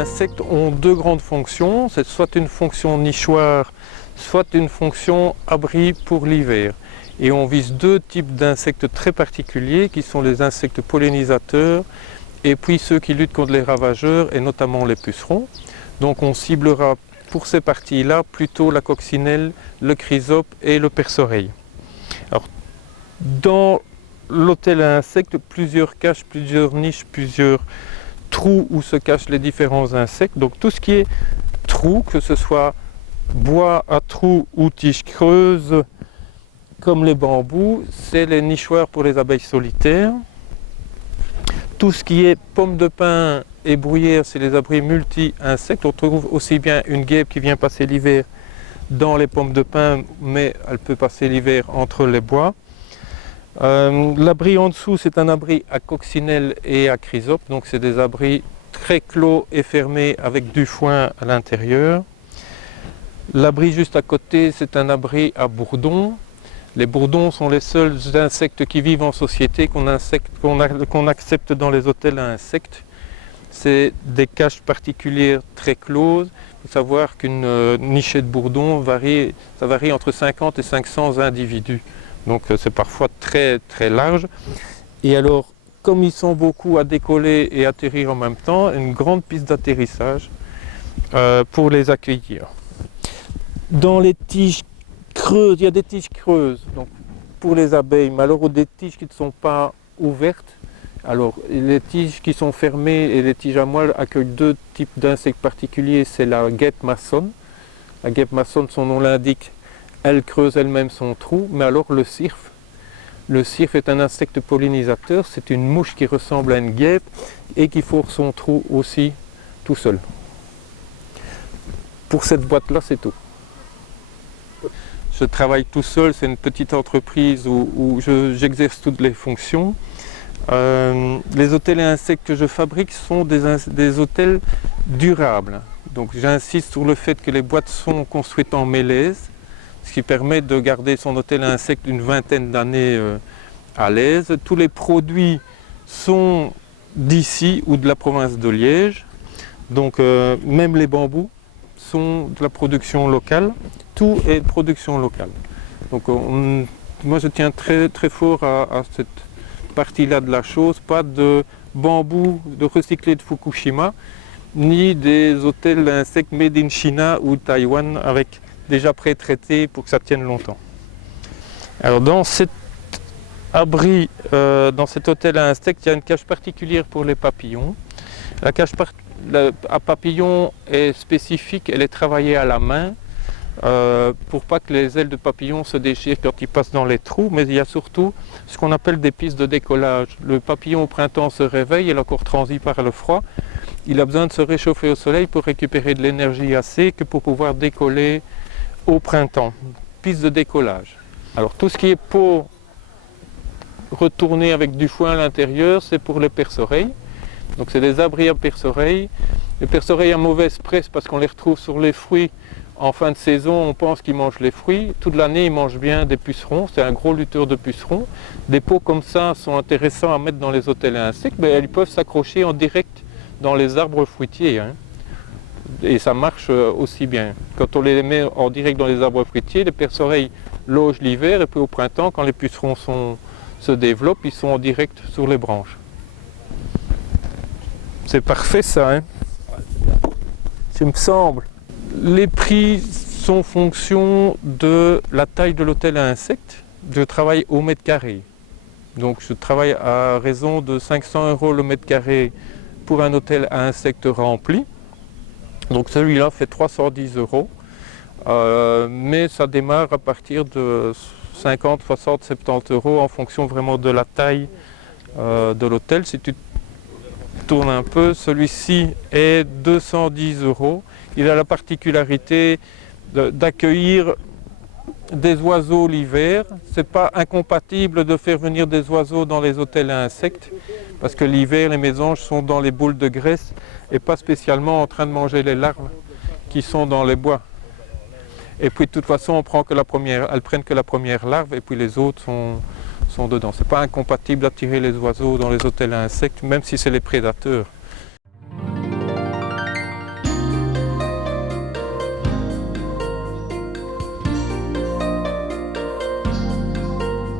à insectes ont deux grandes fonctions. C'est soit une fonction nichoir, soit une fonction abri pour l'hiver. Et on vise deux types d'insectes très particuliers qui sont les insectes pollinisateurs et puis ceux qui luttent contre les ravageurs et notamment les pucerons. Donc on ciblera pour ces parties-là plutôt la coccinelle, le chrysope et le perce-oreille. Alors, dans l'hôtel à insectes, plusieurs caches, plusieurs niches, plusieurs trous où se cachent les différents insectes. Donc tout ce qui est trous, que ce soit bois à trous ou tiges creuses, comme les bambous, c'est les nichoirs pour les abeilles solitaires. Tout ce qui est pommes de pin et bruyères, c'est les abris multi-insectes. On trouve aussi bien une guêpe qui vient passer l'hiver dans les pommes de pin, mais elle peut passer l'hiver entre les bois. L'abri en dessous, c'est un abri à coccinelle et à chrysope, donc c'est des abris très clos et fermés avec du foin à l'intérieur. L'abri juste à côté, c'est un abri à bourdons. Les bourdons sont les seuls insectes qui vivent en société qu'on accepte dans les hôtels à insectes. C'est des caches particulières très closes. Il faut savoir qu'une nichée de bourdons varie entre 50 et 500 individus. Donc c'est parfois très très large. Et alors, comme ils sont beaucoup à décoller et atterrir en même temps, une grande piste d'atterrissage pour les accueillir. Dans les tiges creuses, il y a des tiges creuses donc pour les abeilles, mais alors des tiges qui ne sont pas ouvertes. Alors les tiges qui sont fermées et les tiges à moelle accueillent deux types d'insectes particuliers, c'est la guêpe maçonne. La guêpe maçonne, son nom l'indique, elle creuse elle-même son trou, mais alors le cirfe. Le cirfe est un insecte pollinisateur, c'est une mouche qui ressemble à une guêpe et qui fourre son trou aussi tout seul. Pour cette boîte-là, c'est tout. Je travaille tout seul, c'est une petite entreprise où j'exerce toutes les fonctions. Les hôtels et insectes que je fabrique sont des hôtels durables. Donc j'insiste sur le fait que les boîtes sont construites en mélèze, ce qui permet de garder son hôtel à insectes une vingtaine d'années à l'aise. Tous les produits sont d'ici ou de la province de Liège, donc même les bambous sont de la production locale, tout est production locale. Donc moi je tiens très très fort à cette partie-là de la chose, pas de bambou de recyclé de Fukushima, ni des hôtels à insectes made in China ou Taïwan avec déjà pré-traités pour que ça tienne longtemps. Alors dans cet abri, dans cet hôtel à insectes, il y a une cage particulière pour les papillons. La cage à papillons est spécifique, elle est travaillée à la main pour pas que les ailes de papillon se déchirent quand ils passent dans les trous, mais il y a surtout ce qu'on appelle des pistes de décollage. Le papillon au printemps se réveille, il est encore transi par le froid, il a besoin de se réchauffer au soleil pour récupérer de l'énergie assez que pour pouvoir décoller au printemps. Piste de décollage. Alors tout ce qui est peau retournée avec du foin à l'intérieur, c'est pour les perce-oreilles. Donc c'est des abris à perce-oreilles. Les perce-oreilles à mauvaise presse parce qu'on les retrouve sur les fruits. En fin de saison, on pense qu'ils mangent les fruits. Toute l'année, ils mangent bien des pucerons. C'est un gros lutteur de pucerons. Des pots comme ça sont intéressants à mettre dans les hôtels à insectes. Mais elles peuvent s'accrocher en direct dans les arbres fruitiers. Et ça marche aussi bien. Quand on les met en direct dans les arbres fruitiers, les perce-oreilles logent l'hiver. Et puis au printemps, quand les pucerons se développent, ils sont en direct sur les branches. C'est parfait ça, hein? Il me semble. Les prix sont en fonction de la taille de l'hôtel à insectes. Je travaille au mètre carré. Donc je travaille à raison de 500 € le mètre carré pour un hôtel à insectes rempli. Donc celui-là fait 310 €. Mais ça démarre à partir de 50, 60, 70 € en fonction vraiment de la taille de l'hôtel. Si tu tournes un peu, celui-ci est 210 €. Il a la particularité d'accueillir des oiseaux l'hiver. Ce n'est pas incompatible de faire venir des oiseaux dans les hôtels à insectes parce que l'hiver, les mésanges sont dans les boules de graisse et pas spécialement en train de manger les larves qui sont dans les bois. Et puis de toute façon, elles prennent que la première larve et puis les autres sont dedans. Ce n'est pas incompatible d'attirer les oiseaux dans les hôtels à insectes, même si c'est les prédateurs.